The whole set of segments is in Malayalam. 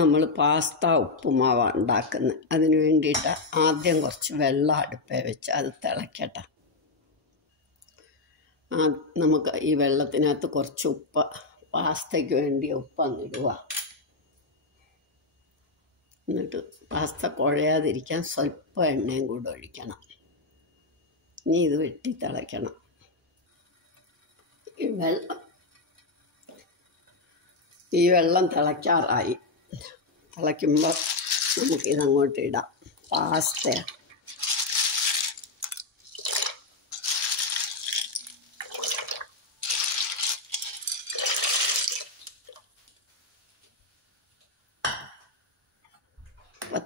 നമ്മൾ പാസ്ത ഉപ്പുമാവ് ഉണ്ടാക്കുന്നത്. അതിന് വേണ്ടിയിട്ട് ആദ്യം കുറച്ച് വെള്ളം അടുപ്പേ വെച്ച് അത് തിളക്കട്ടെ. നമുക്ക് ഈ വെള്ളത്തിനകത്ത് കുറച്ച് ഉപ്പ്, പാസ്തയ്ക്ക് വേണ്ടിയ ഉപ്പൊന്ന് ഇടുക. എന്നിട്ട് പാസ്ത കുഴയാതിരിക്കാൻ സ്വല്പം എണ്ണയും കൂടെ ഒഴിക്കണം. ഇനി ഇത് വെട്ടി തിളയ്ക്കണം. ഈ വെള്ളം തിളയ്ക്കാറായി. തിളയ്ക്കുമ്പോൾ നമുക്കിതങ്ങോട്ട് ഇടാം. പാസ്ത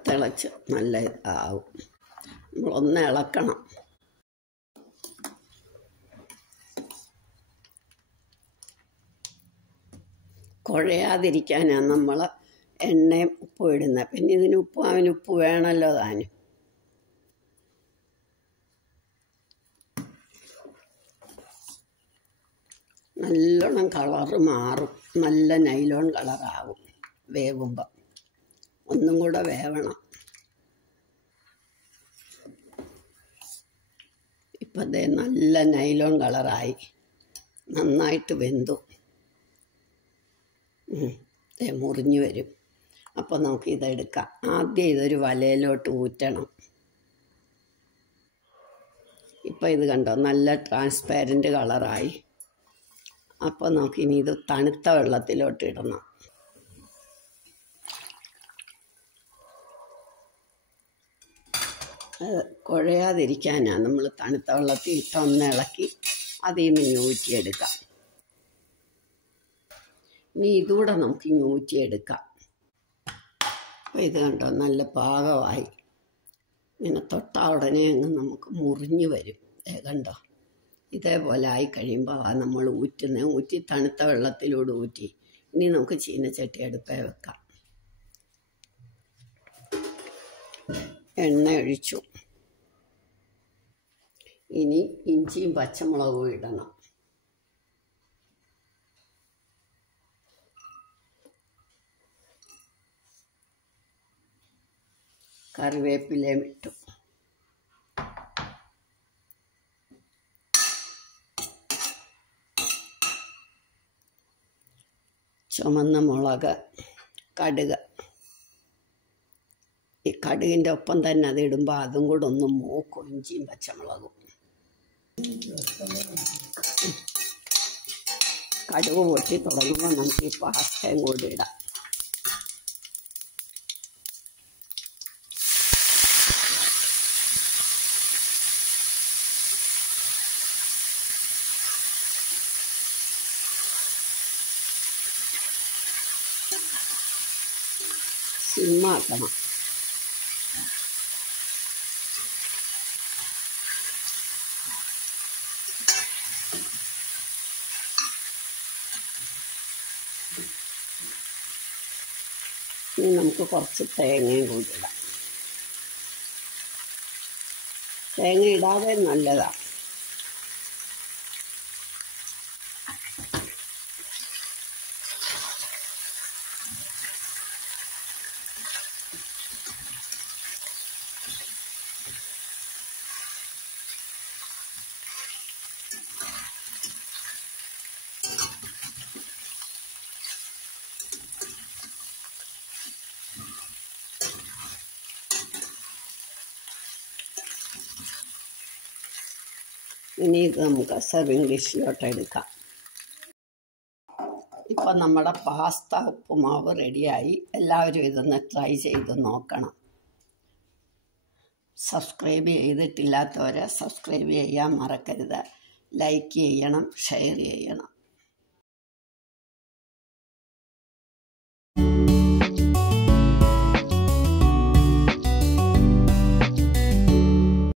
തിളച്ച് നല്ല ഇതാവും. നമ്മളൊന്ന് ഇളക്കണം. കുഴയാതിരിക്കാനാണ് നമ്മൾ എണ്ണയും ഉപ്പും ഇടുന്നത്. പിന്നെ ഇതിന് അവന് ഉപ്പ് വേണമല്ലോ താനും. നല്ലോണം കളറ് മാറും. നല്ല നൈലോൺ കളറാവും വേവുമ്പോൾ. ഒന്നും കൂടെ വേവണം. ഇപ്പം അതേ നല്ല നൈലോൺ കളറായി. നന്നായിട്ട് വെന്തു. മുറിഞ്ഞു വരും. അപ്പോൾ നമുക്ക് ഇതെടുക്കാം. ആദ്യം ഇതൊരു വലയിലോട്ട് ഊറ്റണം. ഇപ്പം ഇത് കണ്ടോ, നല്ല ട്രാൻസ്പാരൻറ്റ് കളറായി. അപ്പോൾ നമുക്കിനി ഇത് തണുത്ത വെള്ളത്തിലോട്ട് ഇടണം. കുഴയാതിരിക്കാനാണ് നമ്മൾ തണുത്ത വെള്ളത്തിൽ ഇട്ടൊന്ന് ഇളക്കി അതിൽ നിന്ന് ഊറ്റിയെടുക്കാം. ഇനി ഇതുകൂടെ നമുക്ക് ഊറ്റിയെടുക്കാം. അപ്പോൾ ഇത് കണ്ടോ, നല്ല പാകമായി. ഇങ്ങനെ തൊട്ടാൽ ഉടനെ അങ്ങ് നമുക്ക് മുറിഞ്ഞു വരും. കണ്ടോ, ഇതേപോലെ ആയി കഴിയുമ്പോൾ നമ്മൾ ഊറ്റി തണുത്ത വെള്ളത്തിലൂടെ ഊറ്റി. ഇനി നമുക്ക് ചീനച്ചട്ടി അടുപ്പേ വെക്കാം. എണ്ണ ഒഴിച്ചു. ഇനി ഇഞ്ചിയും പച്ചമുളകും ഇടണം. കറിവേപ്പിലയും ഇട്ടു. ചുമന്ന മുളക്, കടുക്. ഈ കടുകിൻ്റെ ഒപ്പം തന്നെ അത് ഇടുമ്പോൾ അതും കൂടെ ഒന്ന് മൂക്കും. ഇഞ്ചിയും പച്ചമുളകും. കടുക് പൊട്ടി തുടങ്ങുമ്പോൾ നമുക്ക് ഈ പാസ്തയും കൂടി ഇടാം. സിമ്മാക്കണം. ഇനി നമുക്ക് കുറച്ച് തേങ്ങയും കൂടി ഇടാം. തേങ്ങ ഇടാതെ നല്ലതാണ്. ഇനി ഇത് നമുക്ക് സെർവിങ് ഡിഷിലോട്ട് എടുക്കാം. ഇപ്പം നമ്മുടെ പാസ്ത ഉപ്പുമാവ് റെഡിയായി. എല്ലാവരും ഇതൊന്ന് ട്രൈ ചെയ്ത് നോക്കണം. സബ്സ്ക്രൈബ് ചെയ്തിട്ടില്ലാത്തവരെ സബ്സ്ക്രൈബ് ചെയ്യാൻ മറക്കരുത്. ലൈക്ക് ചെയ്യണം, ഷെയർ ചെയ്യണം.